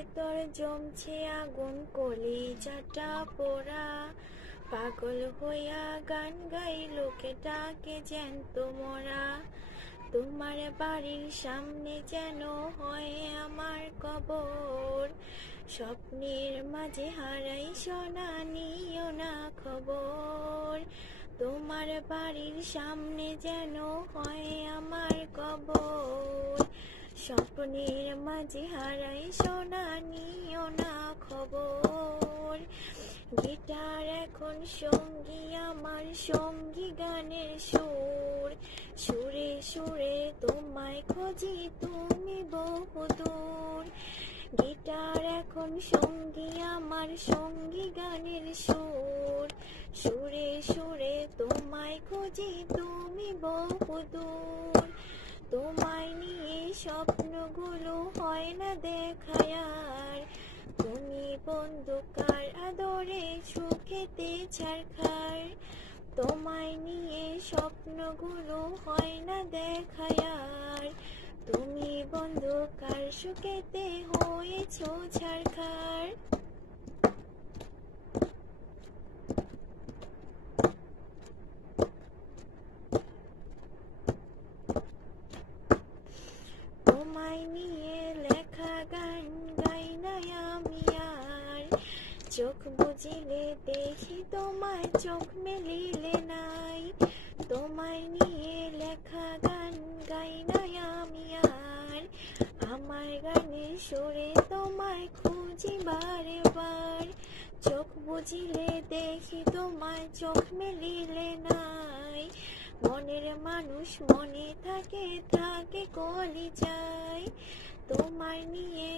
ভেতর জমছে আগুন, কলিজাটা পোড়া। পাগল হইয়া গান গাই, লোকে ডাকে জ্যান্ত মরা। তোমার বাড়ির সামনে যেন হয় আমার কবর, স্বপ্নের মাঝে হারাই সোনা, নিও না খবর। তোমার বাড়ির সামনে যেন হয় আমার কবর, স্বপ্নের মাঝে হারাই সোনা, নিও না খবর। গিটার এখন সঙ্গী আমার, সঙ্গী গানের সুর। সুরে সুরে তোমায় খুঁজি, তুমি বহুদূর। গিটার এখন সঙ্গী আমার, সঙ্গী গানের সুর। সুরে সুরে তোমায় খুঁজি, তুমি বহুদূর। তোমায় নিয়ে স্বপ্নগুলো হয় না দেখা আর, তুমি বন্দুকার আদরে সুখেতে ছারখার। তোমায় নিয়ে স্বপ্নগুলো হয় না দেখা আর, তুমি বন্দুকার সুখেতে হয়েছো ছারখার। তোমায় নিয়ে লেখা গান গাই না আমি আর, চোখ বুজিলে দেখি তোমায়, চোখ মেলিলে নাই। তোমায় নিয়ে লেখা গান গাই না আমি আর, আমার গানের সুরে তোমায় খুঁজি বারে বার। চোখ বুজিলে দেখি তোমায়, চোখ মেলিলে নাই। মনের মানুষ মনে থাকে, থাকে কলিজায়। তোমায় নিয়ে